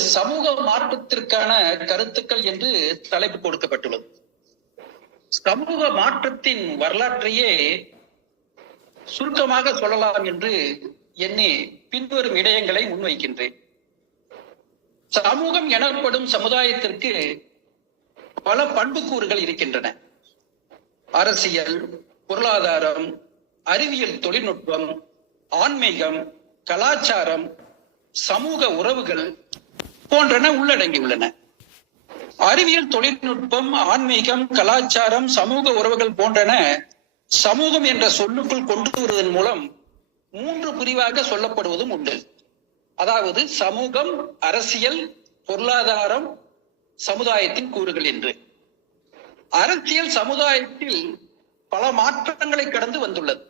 சமூக மாற்றத்திற்கான கருத்துக்கள் என்று தலைப்பு கொடுக்கப்பட்டுள்ளது. சமூக மாற்றத்தின் வரலாற்றையே சுருக்கமாக சொல்லலாம் என்று எண்ணி பின்வரும் இடையங்களை முன்வைக்கின்றேன். சமூகம் எனப்படும் சமுதாயத்திற்கு பல பண்புக்கூறுகள் இருக்கின்றன. அரசியல் பொருளாதாரம் அறிவியல் தொழில்நுட்பம் ஆன்மீகம் கலாச்சாரம் சமூக உறவுகள் போன்றன உள்ளடங்கியுள்ளன அறிவியல் தொழில்நுட்பம் ஆன்மீகம் கலாச்சாரம் சமூக உறவுகள் போன்றன சமூகம் என்ற சொல்லுக்குள் கொண்டு வருவதன் மூலம் மூன்று பிரிவாக சொல்லப்படுவதும் உண்டு. அதாவது சமூகம் அரசியல் பொருளாதாரம் சமுதாயத்தின் கூறுகள் என்று. அரசியல் சமுதாயத்தில் பல மாற்றங்களை கடந்து வந்துள்ளது.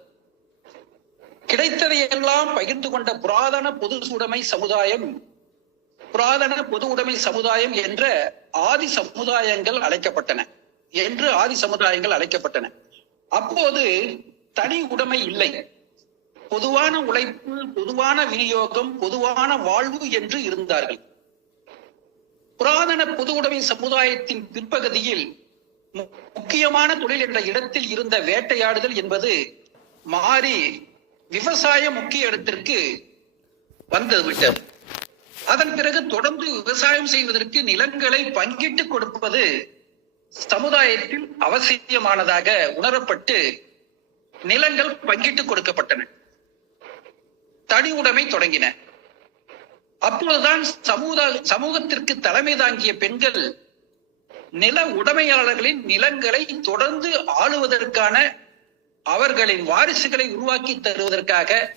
கிடைத்ததையெல்லாம் பகிர்ந்து கொண்ட புராதன பொது சுடமை சமுதாயம் புராதன பொது உடைமை சமுதாயம் என்ற ஆதி சமுதாயங்கள் அழைக்கப்பட்டன என்று ஆதி சமுதாயங்கள் அழைக்கப்பட்டன. அப்போது தனி உடைமை இல்லை. பொதுவான உழைப்பு பொதுவான விநியோகம் பொதுவான வாழ்வு என்று இருந்தார்கள். புராதன பொது உடைமை சமுதாயத்தின் பிற்பகுதியில் மு- முக்கியமான தொழில் என்ற இடத்தில் இருந்த வேட்டையாடுதல் என்பது மாறி விவசாய முக்கிய இடத்திற்கு வந்து விட்டது. அதன் பிறகு தொடர்ந்து விவசாயம் செய்வதற்கு நிலங்களை பங்கிட்டு கொடுப்பது சமுதாயத்தில் அவசியமானதாக உணரப்பட்டு நிலங்கள் பங்கிட்டு கொடுக்கப்பட்டன. தனி உடைமை தொடங்கின. அப்போதுதான் சமூக சமூகத்திற்கு தலைமை தாங்கிய பெண்கள் நில உடைமையாளர்களின் நிலங்களை தொடர்ந்து ஆளுவதற்கான அவர்களின் வாரிசுகளை உருவாக்கி தருவதற்காக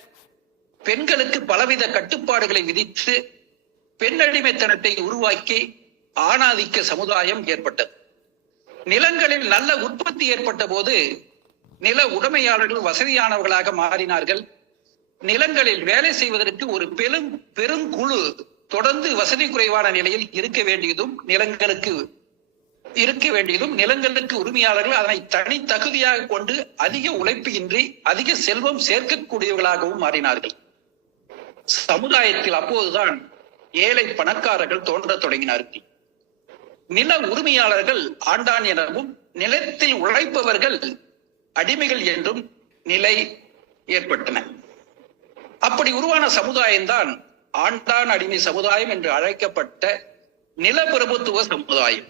பெண்களுக்கு பலவித கட்டுப்பாடுகளை விதித்து பெண்ணடிமைத்தனத்தை உருவாக்கி ஆணாதிக்க சமுதாயம் ஏற்பட்டது. நிலங்களில் நல்ல உற்பத்தி ஏற்பட்ட போது நில உடைமையாளர்கள் வசதியானவர்களாக மாறினார்கள். நிலங்களில் வேலை செய்வதற்கு ஒரு பெரும் பெருங்குழு தொடர்ந்து வசதி குறைவான நிலையில் இருக்க வேண்டியதும் நிலங்களுக்கு இருக்க வேண்டியதும் நிலங்களுக்கு உரிமையாளர்கள் அதனை தனி தகுதியாக கொண்டு அதிக உழைப்பு இன்றி அதிக செல்வம் சேர்க்கக்கூடியவர்களாகவும் மாறினார்கள். சமுதாயத்தில் அப்போதுதான் ஏழை பணக்காரர்கள் தோன்றத் தொடங்கினார்கள். நில உரிமையாளர்கள் ஆண்டான் எனவும் நிலத்தில் உழைப்பவர்கள் அடிமைகள் என்றும் நிலை ஏற்பட்டன. அப்படி உருவான சமுதாயம்தான் ஆண்டான் அடிமை சமுதாயம் என்று அழைக்கப்பட்ட நிலப்பிரபுத்துவ சமுதாயம்.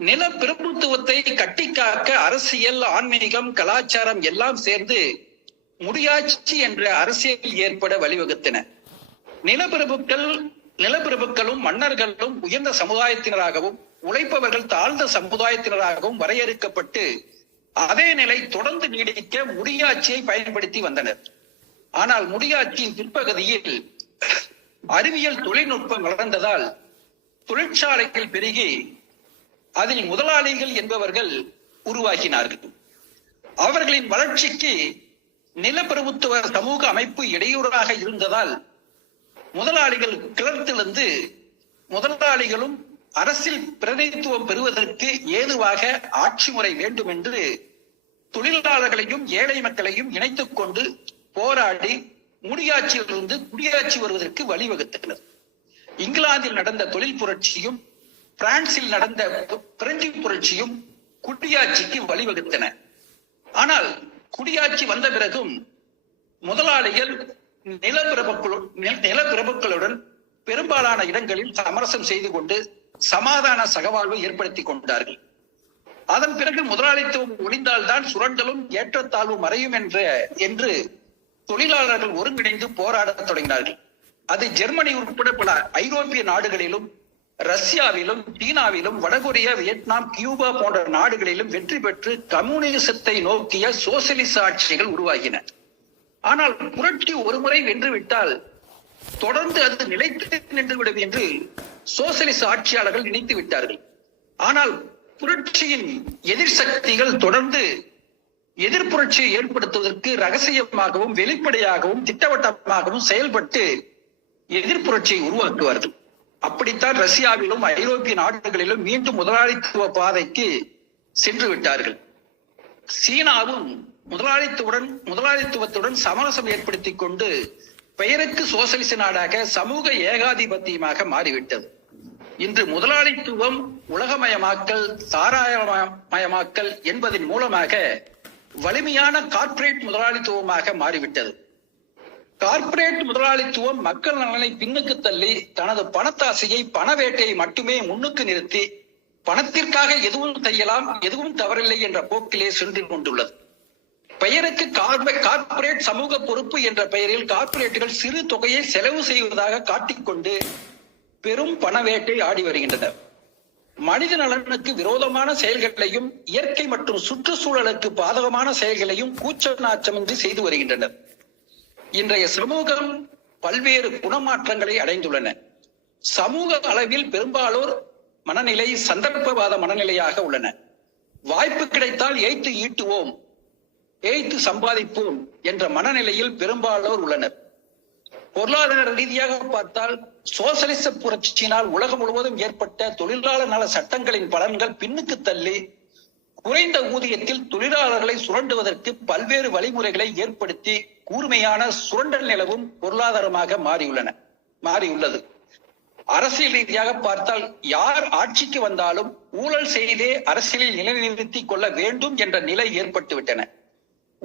நிலப்பிரபுத்துவத்தை கட்டிக்காக்க அரசியல் ஆன்மீகம் கலாச்சாரம் எல்லாம் சேர்ந்து முடியாட்சி என்ற அரசியல் ஏற்பட வழிவகுத்தன. நிலப்பிரபுக்கள் நிலப்பிரபுக்களும் மன்னர்களும் உயர்ந்த சமுதாயத்தினராகவும் உழைப்பவர்கள் தாழ்ந்த சமுதாயத்தினராகவும் வரையறுக்கப்பட்டு அதே நிலை தொடர்ந்து நீடிக்க முடியாட்சியை பயன்படுத்தி வந்தனர். ஆனால் முடியாட்சியின் பிற்பகுதியில் அறிவியல் தொழில்நுட்பம் வளர்ந்ததால் தொழிற்சாலைகள் பெருகி அதில் முதலாளிகள் என்பவர்கள் உருவாகினார்கள். அவர்களின் வளர்ச்சிக்கு நிலப்பிரபுத்துவ சமூக அமைப்பு இடையூறாக இருந்ததால் முதலாளிகள் கிளர்த்திலிருந்து முதலாளிகளும் அரசில் பிரதிநிதித்துவம் பெறுவதற்கு ஏதுவாக ஆட்சி முறை வேண்டும் என்று தொழிலாளர்களையும் ஏழை மக்களையும் இணைத்துக் கொண்டு போராடி முடியாட்சியிலிருந்து குடியாட்சி வருவதற்கு வழிவகுத்தனர். இங்கிலாந்தில் நடந்த தொழில் புரட்சியும் பிரான்சில் நடந்த பிரெஞ்சு புரட்சியும் குடியாட்சிக்கு வழிவகுத்தன. ஆனால் குடியாட்சி வந்த பிறகும் முதலாளிகள் நிலப்பிரபுக்களுடன் நிலப்பிரபுக்களுடன் பெரும்பாலான இடங்களில் சமரசம் செய்து கொண்டு சமாதான சகவாழ்வு ஏற்படுத்திக் கொண்டார்கள். அதன் பிறகு முதலாளித்துவம் ஒளிந்தால்தான் சுரண்டலும் ஏற்றத்தாழ்வு மறையும் என்ற என்று தொழிலாளர்கள் ஒருங்கிணைந்து போராடத் தொடங்கினார்கள். அது ஜெர்மனி உட்பட பல ஐரோப்பிய நாடுகளிலும் ரஷ்யாவிலும் சீனாவிலும் வடகொரியா வியட்நாம் கியூபா போன்ற நாடுகளிலும் வெற்றி பெற்று கம்யூனிசத்தை நோக்கிய சோசியலிச ஆட்சிகள் உருவாகின. ஆனால் புரட்சி ஒருமுறை வென்றுவிட்டால் தொடர்ந்து அது நிலைத்து நின்றுவிடும் என்று சோசியலிச ஆட்சியாளர்கள் நினைத்து விட்டார்கள். ஆனால் புரட்சியின் எதிர் சக்திகள் தொடர்ந்து எதிர்ப்புரட்சியை ஏற்படுத்துவதற்கு ரகசியமாகவும் வெளிப்படையாகவும் திட்டவட்டமாகவும் செயல்பட்டு எதிர்ப்புரட்சியை உருவாக்குவார்கள். அப்படித்தான் ரஷ்யாவிலும் ஐரோப்பிய நாடுகளிலும் மீண்டும் முதலாளித்துவ பாதைக்கு சென்று விட்டார்கள். சீனாவும் முதலாளித்துவுடன் முதலாளித்துவத்துடன் சமரசம் ஏற்படுத்திக் கொண்டு பெயருக்கு சோசலிச நாடாக சமூக ஏகாதிபத்தியமாக மாறிவிட்டது. இன்று முதலாளித்துவம் உலகமயமாக்கல் தாராயமயமாக்கல் என்பதன் மூலமாக வலிமையான கார்ப்பரேட் முதலாளித்துவமாக மாறிவிட்டது. கார்ப்பரேட் முதலாளித்துவம் மக்கள் நலனை பின்னுக்கு தள்ளி தனது பணத்தாசையை பணவேட்டையை மட்டுமே முன்னுக்கு நிறுத்தி பணத்திற்காக எதுவும் செய்யலாம் எதுவும் தவறில்லை என்ற போக்கிலே சென்று கொண்டுள்ளது. பெயருக்கு கார்ப- கார்ப்பரேட் சமூக பொறுப்பு என்ற பெயரில் கார்ப்பரேட்டுகள் சிறு தொகையை செலவு செய்வதாக காட்டிக்கொண்டு பெரும் பணவேட்டை ஆடி வருகின்றனர். மனித நலனுக்கு விரோதமான செயல்களையும் இயற்கை மற்றும் சுற்றுச்சூழலுக்கு பாதகமான செயல்களையும் கூச்ச நாச்சமின்றி செய்து வருகின்றனர். இன்றைய சமூகம் பல்வேறு குணமாற்றங்களை அடைந்துள்ளன. சமூக அளவில் பெரும்பாலோர் மனநிலை சந்தர்ப்பவாத மனநிலையாக உள்ளன வாய்ப்பு கிடைத்தால் ஏய்த்து ஈட்டுவோம். ஏய்த்து சம்பாதிப்போம் என்ற மனநிலையில் பெரும்பாலோர் உள்ளனர். பொருளாதார ரீதியாக பார்த்தால் சோசலிச புரட்சியினால் உலகம் முழுவதும் ஏற்பட்ட தொழிலாளர் நல சட்டங்களின் பலன்கள் பின்னுக்கு தள்ளி குறைந்த ஊதியத்தில் தொழிலாளர்களை சுரண்டுவதற்கு பல்வேறு வழிமுறைகளை ஏற்படுத்தி கூர்மையான சுரண்டல் நிலவும் பொருளாதாரமாக மாறியுள்ளன மாறியுள்ளது. அரசியல் ரீதியாக பார்த்தால் யார் ஆட்சிக்கு வந்தாலும் ஊழல் செய்தே அரசியலில் நிலைநிறுத்திக் கொள்ள வேண்டும் என்ற நிலை ஏற்பட்டுவிட்டன.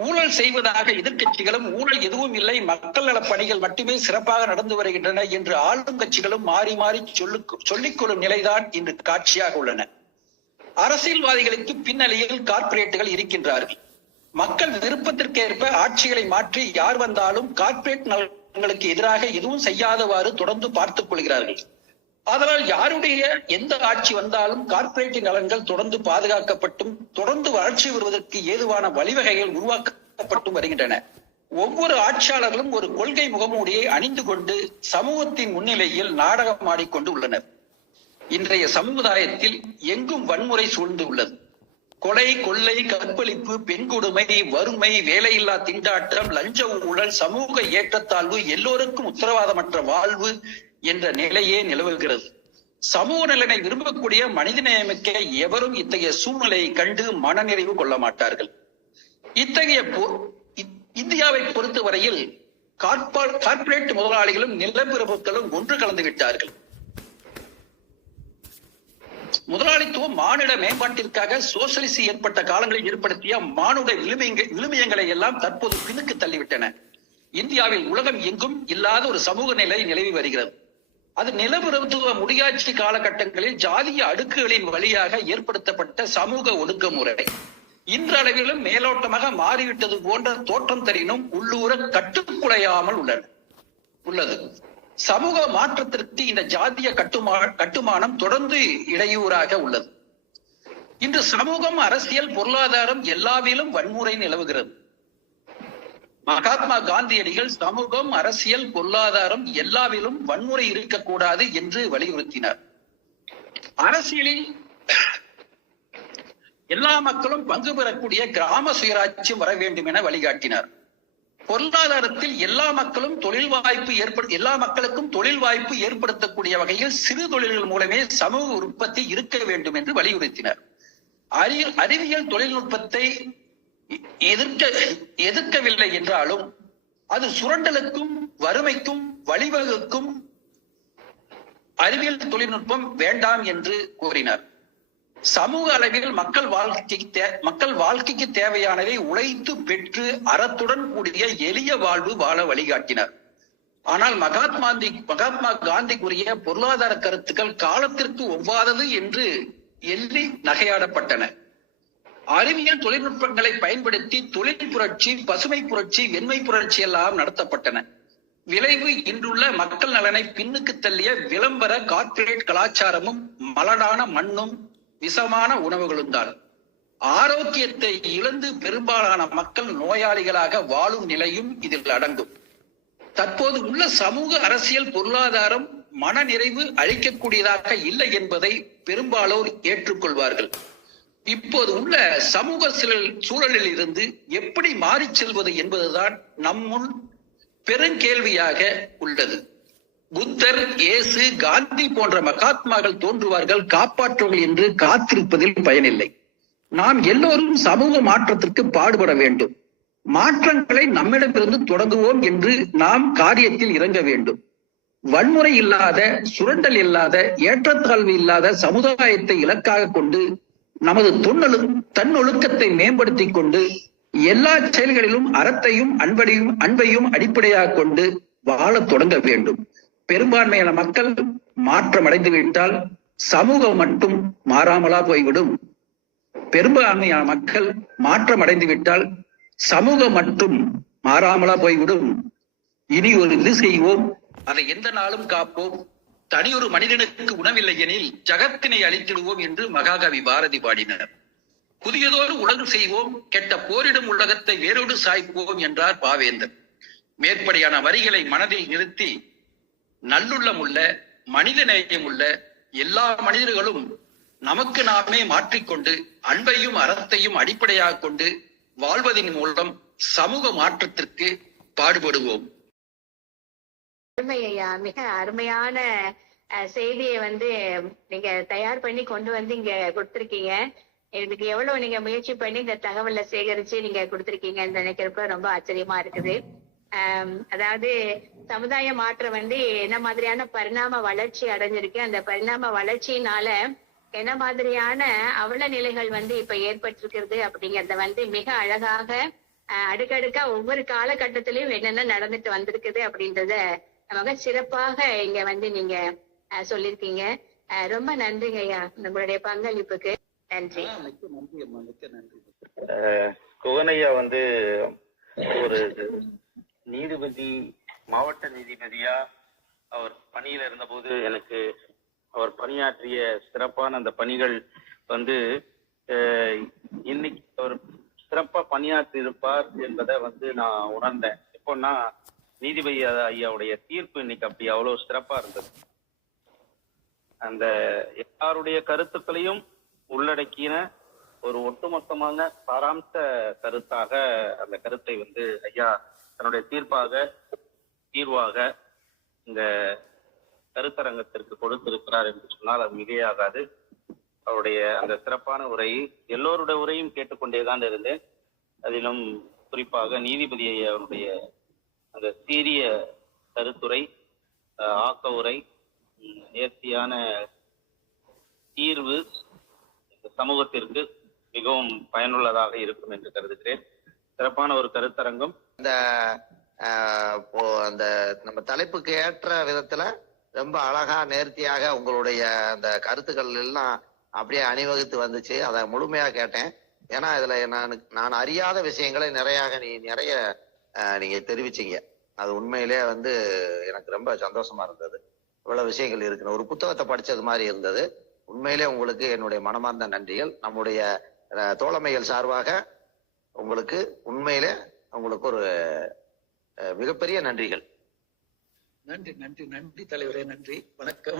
ஊழல் செய்வதாக எதிர்க்கட்சிகளும் ஊழல் எதுவும் இல்லை மக்கள் நலப் பணிகள் மட்டுமே சிறப்பாக நடந்து வருகின்றன என்று ஆளும் கட்சிகளும் மாறி மாறி சொல்லு சொல்லிக் கொள்ளும் நிலைதான் இன்று காட்சியாக உள்ளன. அரசியல்வாதிகளுக்கு பின்னணியில் கார்ப்பரேட்டுகள் இருக்கின்றார்கள். மக்கள் விருப்பத்திற்கேற்ப ஆட்சிகளை மாற்றி யார் வந்தாலும் கார்ப்பரேட் நலன்களுக்கு எதிராக எதுவும் செய்யாதவாறு தொடர்ந்து பார்த்துக் கொள்கிறார்கள். அதனால் யாருடைய எந்த ஆட்சி வந்தாலும் கார்ப்பரேட் நலன்கள் தொடர்ந்து பாதுகாக்கப்பட்டும் தொடர்ந்து வளர்ச்சி வருவதற்கு ஏதுவான வழிவகைகள் உருவாக்கப்பட்டும் வருகின்றன. ஒவ்வொரு ஆட்சியாளர்களும் ஒரு கொள்கை முகமூடியை அணிந்து கொண்டு சமூகத்தின் முன்னிலையில் நாடகம் ஆடிக்கொண்டு உள்ளனர். இன்றைய சமுதாயத்தில் எங்கும் வன்முறை சூழ்ந்து உள்ளது. கொலை கொள்ளை கற்பழிப்பு பெண் கொடுமை வறுமை வேலையில்லா திண்டாட்டம் லஞ்ச ஊழல் சமூக ஏற்றத்தாழ்வு எல்லோருக்கும் உத்தரவாதமற்ற வாழ்வு என்ற நிலையே நிலவுகிறது. சமூக நலனை விரும்பக்கூடிய மனிதநேயமிக்க எவரும் இத்தகைய சூழ்நிலையை கண்டு மனநிறைவு கொள்ள மாட்டார்கள். இத்தகைய இந்தியாவை பொறுத்தவரையில் கார்ப்பரேட் முதலாளிகளும் நிலப்பிரபுக்களும் ஒன்று கலந்து விட்டார்கள். முதலாளித்துவம் மானிட மேம்பாட்டிற்காக சோசலிச ஏற்பட்ட காலங்களில் ஏற்படுத்திய மானுட விழுமியங்களை எல்லாம் தற்போது பின்னுக்கு தள்ளிவிட்டன. இந்தியாவில் உலகம் எங்கும் இல்லாத ஒரு சமூக நிலை நிலவி வருகிறது. அது நிலப்பிரபுத்துவ முடியாட்சி காலகட்டங்களில் ஜாதிய அடுக்குகளின் வழியாக ஏற்படுத்தப்பட்ட சமூக ஒடுக்குமுறை. இன்றளவிலும் மேலோட்டமாக மாறிவிட்டது போன்ற தோற்றம் தரினும் உள்ளூர கட்டுக்குலையாமல் உள்ளன. உள்ளது. சமூக மாற்றத்திற்கு இந்த ஜாதிய கட்டுமா கட்டுமானம் தொடர்ந்து இடையூறாக உள்ளது. இன்று சமூகம் அரசியல் பொருளாதாரம் எல்லாவிலும் வன்முறை நிலவுகிறது. மகாத்மா காந்தியடிகள் சமூகம் அரசியல் பொருளாதாரம் எல்லாவிலும் வன்முறை இருக்கக்கூடாது என்று வலியுறுத்தினார். அரசியலில் எல்லா மக்களும் பங்கு பெறக்கூடிய கிராம சுயராட்சியம் வர வேண்டும் என வழிகாட்டினார். பொருளாதாரத்தில் எல்லா மக்களும் தொழில் வாய்ப்பு ஏற்படு எல்லா மக்களுக்கும் தொழில் வாய்ப்பு ஏற்படுத்தக்கூடிய வகையில் சிறு தொழில்கள் மூலமே சமூக உற்பத்தி இருக்க வேண்டும் என்று வலியுறுத்தினார். அறிவியல் தொழில்நுட்பத்தை எதிர்க்க எதிர்க்கவில்லை என்றாலும் அது சுரண்டலுக்கும் வறுமைக்கும் வழிவகுக்கும் அறிவியல் தொழில்நுட்பம் வேண்டாம் என்று கூறினார். சமூக அளவில் மக்கள் வாழ்க்கைக்கு தே- மக்கள் வாழ்க்கைக்கு தேவையானதை உழைத்து பெற்று அறத்துடன் கூடிய எளிய வாழ்வு வாழ வழிகாட்டினார். ஆனால் மகாத்மாந்தி மகாத்மா காந்திக்குரிய பொருளாதார கருத்துக்கள் காலத்திற்கு ஒவ்வாதது என்று எள்ளி நகையாடப்பட்டன. அறிவியல் தொழில்நுட்பங்களை பயன்படுத்தி தொழில் புரட்சி பசுமை புரட்சி வெண்மை புரட்சி எல்லாம் நடத்தப்பட்டன. விளைவு இன்றுள்ள மக்கள் நலனை பின்னுக்கு தள்ளிய விளம்பர கார்ப்பரேட் கலாச்சாரமும் மலடான மண்ணும் விஷமான உணவுகளும் தான். ஆரோக்கியத்தை இழந்து பெரும்பாலான மக்கள் நோயாளிகளாக வாழும் நிலையும் இதில் அடங்கும். தற்போது உள்ள சமூக அரசியல் பொருளாதாரம் மனநிறைவு அளிக்கக்கூடியதாக இல்லை என்பதை பெரும்பாலோர் ஏற்றுக்கொள்வார்கள். இப்போது உள்ள சமூக சூழலில் இருந்து எப்படி மாறிச் செல்வது என்பதுதான் நம்முன் பெருங்கேள்வியாக உள்ளது. புத்தர் இயேசு காந்தி போன்ற மகாத்மாக்கள் தோன்றுவார்கள் காப்பாற்றுவார்கள் என்று காத்திருப்பதில் பயனில்லை. நாம் எல்லோரும் சமூக மாற்றத்திற்கு பாடுபட வேண்டும். மாற்றங்களை நம்மிடமிருந்து தொடங்குவோம் என்று நாம் காரியத்தில் இறங்க வேண்டும். வன்முறை இல்லாத சுரண்டல் இல்லாத ஏற்றத்தாழ்வு இல்லாத சமுதாயத்தை இலக்காக கொண்டு நமது தொன்னொழு தன்னொழுக்கத்தை மேம்படுத்திக் கொண்டு எல்லா செயல்களிலும் அறத்தையும் அன்படையும் அன்பையும் அடிப்படையாக கொண்டு வாழத் தொடங்க வேண்டும். பெரும்பான்மையான மக்கள் மாற்றம் அடைந்து விட்டால் சமூகம் மட்டும் மாறாமலா போய்விடும். பெரும்பான்மையான மக்கள் மாற்றம் அடைந்து விட்டால் சமூகம் மட்டும் மாறாமலா போய்விடும். இனி ஒரு இது செய்வோம். அதை எந்த நாளும் காப்போம். தனியொரு மனிதனுக்கு உணவில்லை எனில் ஜகத்தினை அழித்திடுவோம் என்று மகாகவி பாரதி பாடினார். புதியதோடு உலகு செய்வோம் கெட்ட போரிடும் உலகத்தை வேரோடு சாய்ப்போம் என்றார் பாவேந்தர். மேற்படியான வரிகளை மனதில் நிறுத்தி நல்லுள்ளம் உள்ள மனித நேயம் உள்ள எல்லா மனிதர்களும் நமக்கு நாமே மாற்றிக்கொண்டு அன்பையும் அறத்தையும் அடிப்படையாக கொண்டு வாழ்வதின் மூலம் சமூக மாற்றத்திற்கு பாடுபடுவோம். அருமை ஐயா மிக அருமையான செய்தியை வந்து நீங்க தயார் பண்ணி கொண்டு வந்து இங்க கொடுத்திருக்கீங்க. இதுக்கு எவ்வளவு நீங்க முயற்சி பண்ணி இந்த தகவலை சேகரிச்சு நீங்க கொடுத்திருக்கீங்கன்னு நினைக்கிறப்ப ரொம்ப ஆச்சரியமா இருக்குது. அதாவது சமுதாய மாற்றம் வந்து என்ன மாதிரியான பரிணாம வளர்ச்சி அடைஞ்சிருக்கு. அந்த பரிணாம வளர்ச்சியினால என்ன மாதிரியான அவல நிலைகள் வந்து இப்ப ஏற்பட்டிருக்கிறது அப்படிங்கறத வந்து மிக அழகாக அஹ், அடுக்கடுக்கா ஒவ்வொரு காலகட்டத்திலயும் என்னென்ன நடந்துட்டு வந்திருக்குது அப்படின்றத மிக சிறப்பாக இங்க வந்து நீங்க அஹ், சொல்லிருக்கீங்க. ரொம்ப நன்றிங்க ஐயா. உங்களுடைய பங்களிப்புக்கு நன்றி. குகனையா வந்து ஒரு நீதிபதி மாவட்ட நீதிபதியா? அவர் பணியில இருந்தபோது எனக்கு அவர் பணியாற்றிய சிறப்பான அந்த பணிகள் வந்து இன்னைக்கு அவர் சிறப்பா பணியாற்றி இருப்பார் என்பதை வந்து நான் உணர்ந்தேன். எப்போன்னா நீதிபதி ஐயாவுடைய தீர்ப்பு இன்னைக்கு அப்படி அவ்வளவு சிறப்பா இருந்தது. அந்த எல்லாருடைய கருத்துக்களையும் உள்ளடக்கின ஒரு ஒட்டுமொத்தமான சாராம்ச கருத்தாக அந்த கருத்தை வந்து ஐயா தன்னுடைய தீர்ப்பாக தீர்வாக இந்த கருத்தரங்கத்திற்கு கொடுத்திருக்கிறார் என்று சொன்னால் அது மிகையாகாது. அவருடைய அந்த சிறப்பான உரையை எல்லோருடைய உரையும் கேட்டுக்கொண்டேதான் இருந்தேன். அதிலும் குறிப்பாக நீதிபதி அவருடைய அந்த சீரிய கருத்துரை ஆக்க உரை நேர்த்தியான தீர்வு இந்த சமூகத்திற்கு மிகவும் பயனுள்ளதாக இருக்கும் என்று கருதுகிறேன். சிறப்பான ஒரு கருத்தரங்கம். இந்த இப்போ அந்த நம்ம தலைப்புக்கு ஏற்ற விதத்துல ரொம்ப அழகா நேர்த்தியாக உங்களுடைய அந்த கருத்துக்கள் எல்லாம் அப்படியே அணிவகுத்து வந்துச்சு. அதை முழுமையா கேட்டேன். ஏன்னா இதுல நான் நான் அறியாத விஷயங்களை நிறையாக நீ நிறைய ஆஹ், நீங்க தெரிவிச்சீங்க. அது உண்மையிலே வந்து எனக்கு ரொம்ப சந்தோஷமா இருந்தது. இவ்வளவு விஷயங்கள் இருக்குன்னு. ஒரு புத்தகத்தை படிச்சது மாதிரி இருந்தது. உண்மையிலே உங்களுக்கு என்னுடைய மனமார்ந்த நன்றிகள். நம்முடைய தோழமைகள் சார்பாக உங்களுக்கு உண்மையிலே உங்களுக்கு ஒரு மிகப்பெரிய நன்றிகள். நன்றி நன்றி நன்றி தலைவரே நன்றி. வணக்கம்.